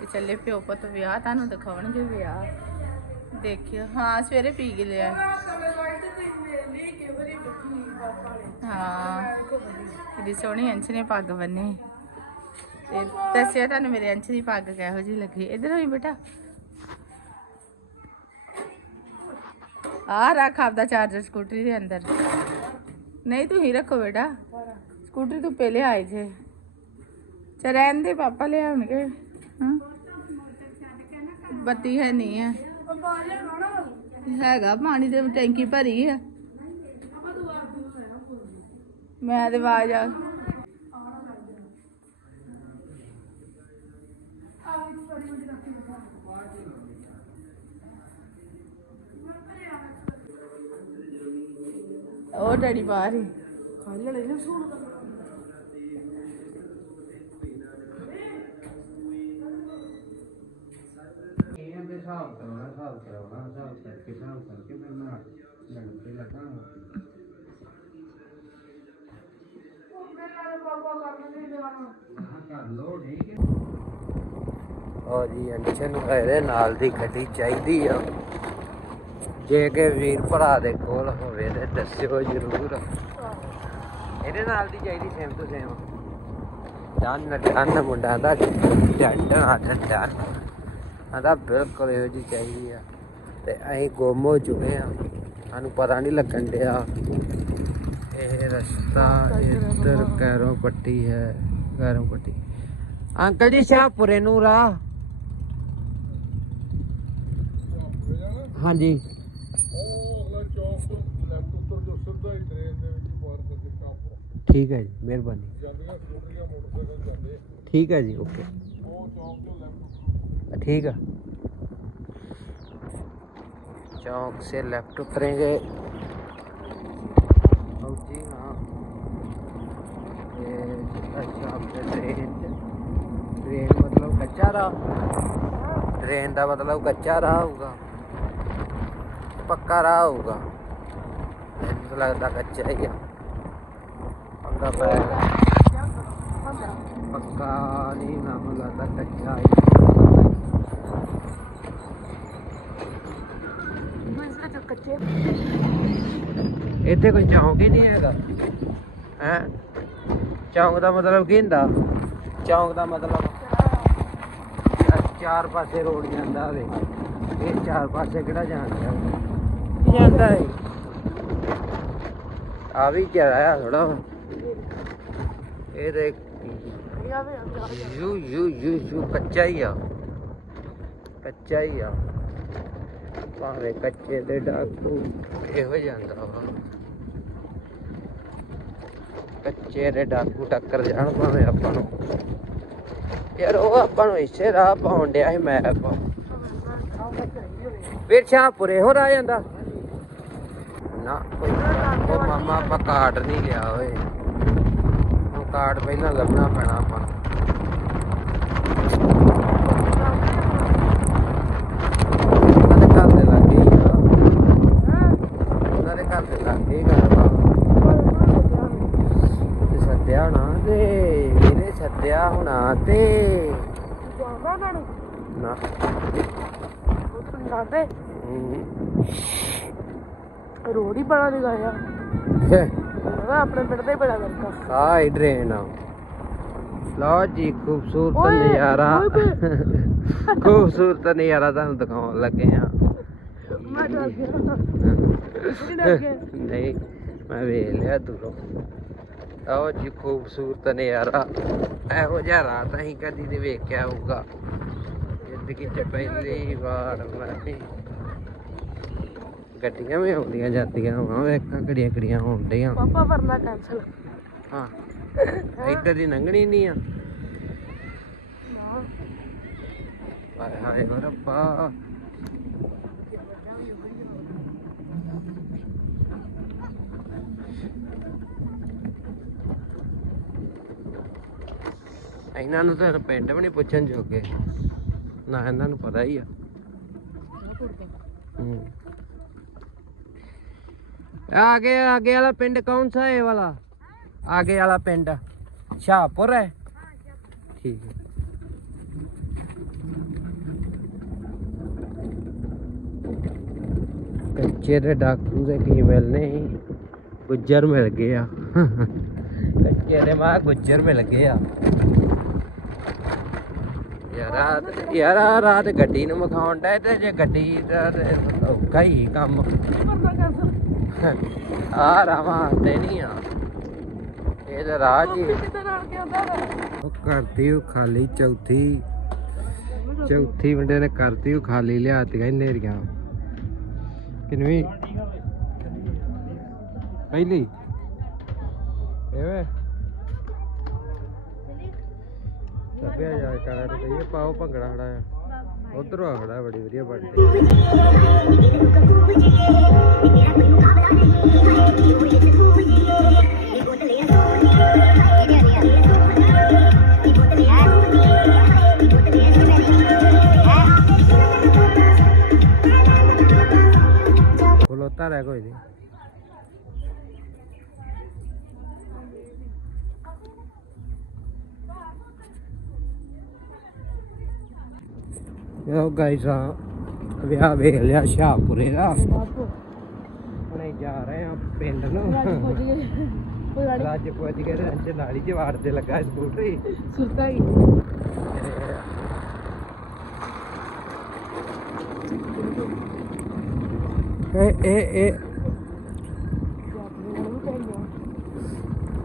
ਤੇ ਚੱਲੇ ਪਿਓ ਪੁੱਤ ਵਿਆਹ, ਤੁਹਾਨੂੰ ਦਿਖਾਉਣਗੇ ਵਿਆਹ। ਦੇਖਿਓ। ਹਾਂ, ਸਵੇਰੇ ਪੀ ਕੇ ਲਿਆ। ਹਾਂ। ਕਿੰਨੀ ਸੋਹਣੀ ਅੰਸ਼ ਨੇ ਪੱਗ ਬੰਨੀ ਤੇ ਦੱਸਿਆ ਤੁਹਾਨੂੰ ਮੇਰੇ ਅੰਸ਼ ਦੀ ਪੱਗ ਕਿਹੋ ਜਿਹੀ ਲੱਗੀ। ਇਧਰ ਹੋਈ ਬੇਟਾ। ਆ ਰੱਖ ਆਪਦਾ ਚਾਰਜਰ ਸਕੂਟਰੀ ਦੇ ਅੰਦਰ। ਨਹੀਂ, ਤੂੰ ਹੀ ਰੱਖੋ ਬੇਟਾ। ਸਕੂਟਰੀ ਤੂੰ ਪਹਿਲੇ ਆਏ ਜੇ। ਚ ਰਹਿਣ ਦੇ ਪਾਪਾ ਲਿਆਉਣਗੇ। ਬੱਤੀ ਹੈ ਨਹੀਂ ਹੈ। ਹੈਗਾ ਪਾਣੀ ਦੇ ਟੈਂਕੀ ਭਰੀ ਹੈ। ਮੈਂ ਤੇ ਆਵਾਜ਼ ਆ। ਉਹ ਡੈਡੀ ਬਾਹਰ ਹੀ। ਇਹਨਾਂ ਕਰਾਉਣਾ ਹਿਸਾਬ ਕਰਾਉਣਾ ਹਿਸਾਬ ਕਰਕੇ ਹਿਸਾਬ ਕਰਕੇ ਫਿਰ ਮੈਂ ਲੜਨ ਤੇ ਲੱਗਾਂਗਾ ਇਹਦੇ ਨਾਲ ਦੀ ਗੱਡੀ ਚਾਹੀਦੀ ਆ। ਜੇ ਕਿ ਵੀਰ ਭਰਾ ਦੇ ਕੋਲ ਹੋਵੇ ਤੇ ਦੱਸਿਓ ਜ਼ਰੂਰ। ਇਹਦੇ ਨਾਲ ਦੀ ਚਾਹੀਦੀ ਸੇਮ ਤੋਂ ਸੇਮ। ਡਨ ਡਨ ਮੁੰਡਾ ਦਾ। ਡਨ ਡਨ ਆਂਦਾ ਬਿਲਕੁਲ ਇਹੋ ਜਿਹੀ ਚਾਹੀਦੀ ਆ। ਤੇ ਅਸੀਂ ਗੁੰਮ ਹੋ ਚੁੱਕੇ ਆ। ਸਾਨੂੰ ਪਤਾ ਨਹੀਂ ਲੱਗਣ ਡਿਆ। ਇਹ ਰਸਤਾ ਇੱਧਰ ਕੈਰੋਂ ਪੱਟੀ ਹੈ ਕੈਰੋਂ ਪੱਟੀ। ਅੰਕਲ ਜੀ, ਸ਼ਾਹਪੁਰੇ ਨੂੰ ਰਾਹ। ਹਾਂਜੀ। ਠੀਕ ਹੈ ਜੀ, ਮਿਹਰਬਾਨੀ। ਠੀਕ ਹੈ ਜੀ, ਓਕੇ। ठीक है चौक से लेफ्ट उतरेंगे और जी हाँ ये अच्छा आपने ट्रेन ट्रेन मतलब कच्चा रहा ट्रेन का मतलब कच्चा रहा होगा पक्का रहा होगा ਮੈਨੂੰ ਤਾਂ ਲੱਗਦਾ ਕੱਚਾ ਹੀ ਆ ਪੰਗਾ ਪੈ ਗਿਆ ਪੱਕਾ ਨਹੀਂ ਨਾ ਮੈਨੂੰ ਲੱਗਦਾ ਕੱਚਾ ਹੀ ਇੱਥੇ ਕੋਈ ਚੌਂਕ ਹੀ ਨਹੀਂ ਹੈਗਾ। ਹੈ? ਚੌਂਕ ਦਾ ਮਤਲਬ ਕੀ ਹੁੰਦਾ? ਚੌਂਕ ਦਾ ਮਤਲਬ ਚਾਰ ਪਾਸੇ ਰੋਡ ਜਾਂਦਾ ਹੋਵੇ ਇਹ ਚਾਰ ਪਾਸੇ ਕਿਹੜਾ ਜਾਂਦਾ ਜਾਂਦਾ ਹੈ ਆ ਵੀ ਕਿਹੜਾ ਥੋੜਾ ਇਹ ਦੇਖ। ਯੂ ਯੂ ਯੂ ਯੂ, ਕੱਚਾ ਹੀ ਆ। ਕੱਚਾ ਹੀ ਆ। ਭਾਵੇਂ ਕੱਚੇ ਦੇ ਡਾਕੂ ਇਹੋ ਜਾਂਦਾ ਵਾ। ਕੱਚੇ ਦੇ ਡਾਕੂ ਟੱਕਰ ਜਾਣ ਭਾਵੇਂ ਆਪਾਂ ਨੂੰ। ਯਾਰ ਉਹ ਆਪਾਂ ਨੂੰ ਇਸੇ ਰਾਹ ਪਾਉਣ ਡਿਆ ਸੀ ਮੈਪ ਫਿਰ ਸ਼ਾਹਪੁਰੇ ਹੋਰ ਆ ਜਾਂਦਾ। ਨਾ, ਕੋਈ ਉਹ ਮਾਮਾ ਆਪਾਂ ਕਾਰਡ ਨਹੀਂ ਲਿਆ ਓਏ। ਉਹ ਕਾਰਡ ਪਹਿਲਾਂ ਲੱਭਣਾ ਪੈਣਾ ਆਪਾਂ ਨੂੰ ਉਹਨਾਂ ਦੇ ਘਰ ਦੇ ਲਾਗੇ ਹੀ ਆ ਉਹਨਾਂ ਦੇ ਘਰ ਦੇ ਲਾਗੇ ਹੀ ਘਰ ਵਾ ਤੇ ਸੱਦਿਆ ਹੋਣਾ ਤੇ ਇਹਨੇ ਸੱਦਿਆ ਹੋਣਾ ਤੇ ਨਾ? ਹਮ। ਰੋਡ ਹੀ ਬੜਾ ਲਗਾਇਆ ਮੈਂ ਆਪਣੇ ਪਿੰਡ ਦਾ ਹੀ ਬੜਾ ਕਰਦਾ। ਆਹ ਹੀ ਟ੍ਰੇਨ ਆ। ਲਓ ਜੀ ਖੂਬਸੂਰਤ ਨਜ਼ਾਰਾ। ਖੂਬਸੂਰਤ ਨਜ਼ਾਰਾ ਤੁਹਾਨੂੰ ਦਿਖਾਉਣ ਲੱਗੇ ਆ ਮੈਂ ਡਰ ਗਿਆ। ਨਹੀਂ ਮੈਂ ਵੇਖ ਲਿਆ ਦੂਰੋਂ। ਆਓ ਜੀ ਖੂਬਸੂਰਤ ਨਜ਼ਾਰਾ। ਇਹੋ ਜਿਹਾ ਰਾਤ ਅਸੀਂ ਕਦੀ ਨਹੀਂ ਵੇਖਿਆ ਹੋਊਗਾ। ਜ਼ਿੰਦਗੀ 'ਚ ਪਹਿਲੀ ਵਾਰ ਮੈਂ ਗੱਡੀਆਂ ਵੀ ਆਉਂਦੀਆਂ ਜਾਂਦੀਆਂ ਹਾਂ ਵੇਖਾਂ ਕਿਹੜੀਆਂ ਕਿਹੜੀਆਂ ਡਈਆਂ। ਪਾਪਾ ਵਰਨਾ ਕੈਂਸਲ ਹਾਂ ਇੱਧਰ ਦੀ ਲੰਘਣੀ ਨਹੀਂ ਆ। ਨਾ। ਹਾਏ ਹਾਏ ਰੱਬਾ। ਇਹਨਾਂ ਨੂੰ ਤਾਂ ਪਿੰਡ ਵੀ ਨਹੀਂ ਪੁੱਛਣ ਜੋਗੇ ਨਾ ਇਹਨਾਂ ਨੂੰ ਪਤਾ ਹੀ ਆ ਹੂੰ आगे आगे वाला पिंड कौन सा है ये वाला आगे वाला पिंड शाहपुर है ठीक है ਕੱਚੇ ਦੇ ਡਾਕੂ ਦੇ ਕੀ ਮਿਲਨੇ ਸੀ ਗੁੱਜਰ ਮਿਲ ਗਏ ਆ ਕੱਚੇ ਦੇ ਮਾ ਗੁੱਜਰ ਮਿਲ ਗਏ ਆ ਯਾਰ ਯਾਰ ਰਾਤ ਗੱਡੀ ਨੂੰ ਮਖਾਉਣ ਦਾ ਤੇ ਜੇ ਗੱਡੀ ਦਾ ਔਖਾ ਹੀ ਕੰਮ। ਆ ਰਾਵਾਂ ਤੇ ਨਹੀਂ ਆ। ਇਹ ਤਾਂ ਰਾਹ ਜੀ ਉਹ ਕਰਤੀ, ਉਹ ਖਾਲੀ ਚੌਥੀ। ਚੌਥੀ ਮੁੰਡੇ ਨੇ ਕਰਤੀ, ਉਹ ਖਾਲੀ ਲਿਆਤੀਆਂ ਹਨੇਰੀਆਂ। ਕਿੰਨਵੀਂ? ਪਹਿਲੀ। ਐਵੇਂ ਸਭਿਆ ਜਾ ਕਰਾਂ ਤੇ ਕਹੀਏ, ਪਾਓ ਭੰਗੜਾ ਖੜਾ ਆ। ਉਧਰ ਆ ਖੜਾ, ਬੜੀ ਵਧੀਆ ਬਣਦੀ ਖਲੋਤਾ ਰਹਿ ਕੋਈ ਨਹੀਂ ਯੋ ਗਾਇਸ ਆ ਵਿਆਹ ਵੇਖ ਲਿਆ ਸ਼ਾਹਪੁਰੇ ਦਾ। ਹੁਣੇ ਜਾ ਰਹੇ ਆ ਪਿੰਡ ਨੂੰ। ਪੁੱਜ ਕੇ ਤੇ ਅੰਚ ਨਾਲੀ ਚ ਵਾੜ ਤੇ ਲੱਗਾ ਸਕੂਟਰੀ। ਸੁਰਤਾ ਹੀ। ਇਹ ਇਹ ਇਹ।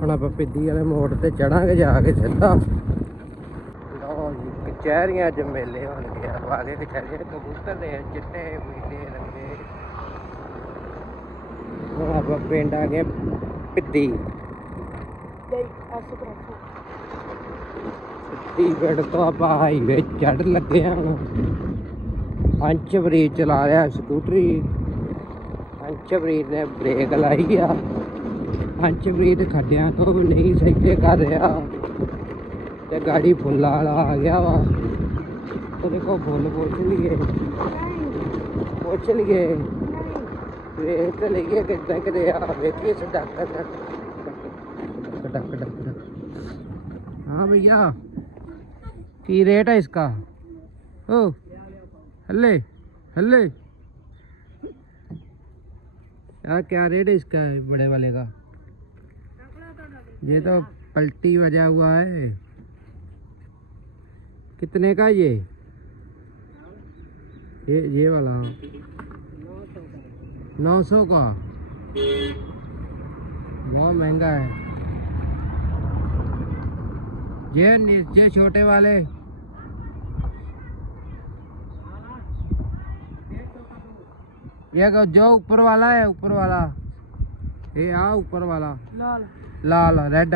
ਹੁਣ ਆਪਾਂ ਪਿੱਦੀ ਵਾਲੇ ਮੋੜ ਤੇ ਚੜਾਂਗੇ ਜਾ ਕੇ ਸਿੱਧਾ। ਕਚਹਿਰੀਆਂ ਚ ਮੇਲੇ ਹੋਣਗੇ ਆ ਕੇ ਕਚਹਿਰੀਆਂ ਕਬੂਤਰ ਨੇ ਚਿੱਟੇ ਮੀਲੇ ਰੰਗੇ। ਹੁਣ ਆਪਾਂ ਪਿੰਡ ਆ ਗਏ ਪਿੱਦੀ। ਗਈ ਆਸੂ ਕਰਾਸੂ ਪਿੱਦੀ ਪਿੰਡ ਤੋਂ ਆਪਾਂ ਹਾਈਵੇ ਚੜ ਲੱਗੇ ਹਾਂ। ਪੰਚਵਰੀ ਚਲਾ ਰਿਹਾ ਸਕੂਟਰੀ। ਪੰਚਵਰੀ ਨੇ ਬ੍ਰੇਕ ਲਾਈ ਆ। ਪੰਚਵਰੀ ਖੱਡਿਆਂ ਤੋਂ ਨਹੀਂ ਸਹੀ ਕਰ ਰਿਹਾ। ये गाड़ी फुल आ गया वहाँ? तो देखो भूल पहुँच लिए। पहुँच लिए वेट तो कितना देखिए हाँ भैया। की रेट है इसका? ओ, हल्ले हल्ले। यार, क्या रेट है इसका, बड़े वाले का? ये तो पलटी बजा हुआ है। कितने का ये? ये ये वाला। नौ सौ का। बहुत महँगा है। ये नीचे छोटे वाले। ये को- जो ऊपर वाला है ऊपर वाला। ये हाँ ऊपर वाला। ਨਾਲ लाल रेड।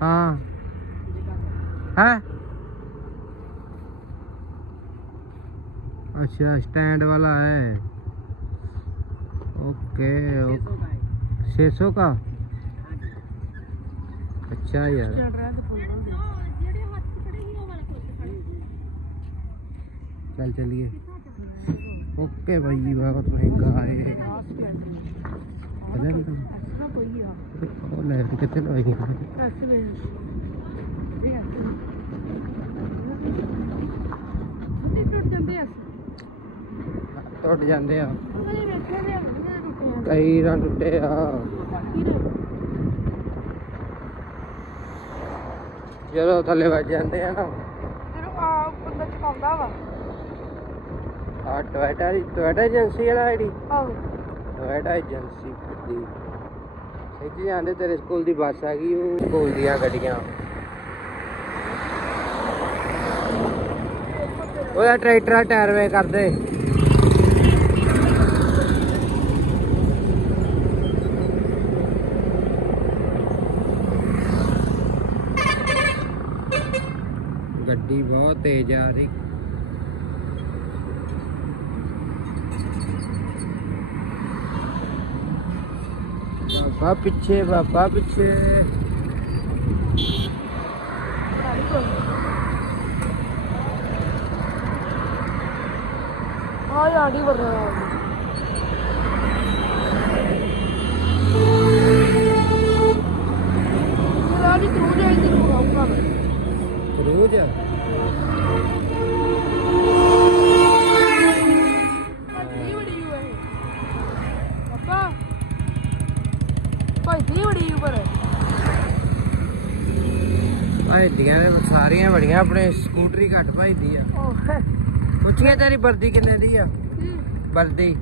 हाँ। है? अच्छा स्टैंड वाला है। ओके छे सौ का अच्छा यार। चल चलिए। ओके भाई बहुत महँगा है। कितने ਟੁੱਟ ਜਾਂਦੇ ਆ। ਕਈ ਰਾਂ ਟੁੱਟੇ ਆ। ਜਦੋਂ ਥੱਲੇ ਵੱਜ ਜਾਂਦੇ ਆ ਨਾ। ਆ ਟੋਇਟਾ ਦੀ ਟੋਇਟਾ ਏਜੰਸੀ ਵਾਲਾ ਆਈਡੀ ਆਹੋ। ਟੋਇਟਾ ਏਜੰਸੀ ਦੀ। ਇੱਥੇ ਜਾਂਦੇ ਤੇਰੇ ਸਕੂਲ ਦੀ ਬੱਸ ਆ ਗਈ ਉਹ ਸਕੂਲ ਦੀਆਂ ਗੱਡੀਆਂ। ਉਹਦਾ ਟਰੈਕਟਰ ਟਾਇਰ ਵੇ ਕਰਦੇ। ਗੱਡੀ ਬਹੁਤ ਤੇਜ਼ ਆ ਰਹੀ। ਬਾਬਾ ਪਿੱਛੇ ਬਾਬਾ ਪਿੱਛੇ। ਬਣਾਈ ਕੋਈ ਆ ਵਰਨਾ। ਭਜਦੀਆਂ ਸਾਰੀਆਂ ਬੜੀਆਂ ਆਪਣੇ ਸਕੂਟਰੀ ਘੱਟ ਭਜਦੀ ਆ। ਪੁੱਛੀਏ ਤੇਰੀ ਵਰਦੀ ਕਿੰਨੇ ਦੀ ਆ? ਵਰਦੀ।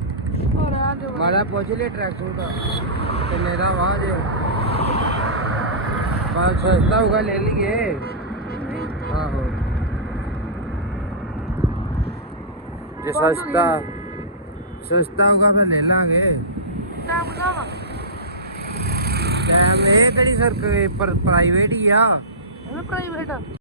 ਮਾੜਾ ਪੁੱਛ ਲੈ ਟਰੈਕ ਸੂਟ ਕਿੰਨੇ ਦਾ ਵਾ ਜੇ? ਬਾਅਦ ਸਸਤਾ ਹੋਗਾ ਲੈ ਲਈਏ। ਆਹੋ। ਜੇ ਸਸਤਾ ਸਸਤਾ ਹੋਗਾ ਫਿਰ ਲੈ ਲਾਂਗੇ। ਟਾਪ ਲਾਵਾ ਟਾਈਮ ਇਹ ਕਿਹੜੀ ਸਰਕਾਰ ਪਰ ਪ੍ਰਾਈਵੇਟ ਹੀ ਆ। ਇਹ ਪ੍ਰਾਈਵੇਟ ਆ।